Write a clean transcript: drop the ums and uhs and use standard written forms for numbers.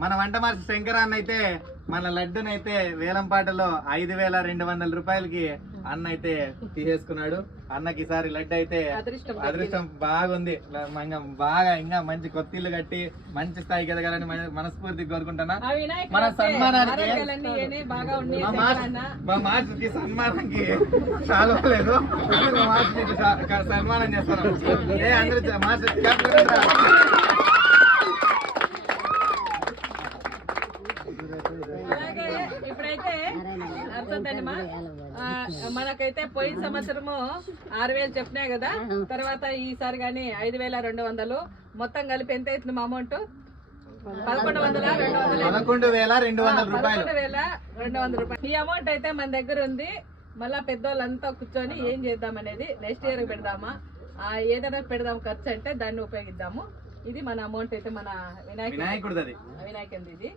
మన వంట మాస్టర్ శంకర్ అన్న అయితే మన లడ్డునైతే వేలంపాటలో 5,200 రూపాయలకి అన్న అయితే తీసేసుకున్నాడు. అన్నకి ఈసారి లడ్డు అయితే అదృష్టం బాగుంది. బాగా ఇంకా మంచి కొత్త ఇల్లు కట్టి మంచి స్థాయికి ఎదగాలని మనస్ఫూర్తిగా కోరుకుంటున్నా. మన సన్మానానికి మా మాస్టర్ కి సన్మానానికి చాలలేదు, మా మాస్టర్ సన్మానం చేస్తాను. అందరూ మాస్టర్ అలాగే ఇప్పుడైతే అర్థమా మనకైతే పోయిన సంవత్సరము 6,000 చెప్పినాయి కదా, తర్వాత ఈసారి గానీ 5,200 మొత్తం కలిపి ఎంత అవుతుంది మా అమౌంట్? 11,200 రూపాయలు. ఈ అమౌంట్ అయితే మన దగ్గర ఉంది. మళ్ళా పెద్దోళ్ళంతా కూర్చొని ఏం చేద్దాం అనేది నెక్స్ట్ ఇయర్ పెడదామా, ఏదైనా పెడదాం ఖర్చు అంటే దాన్ని ఉపయోగిద్దాము. ఇది మన అమౌంట్ అయితే మన వినాయకుడిది ఇది.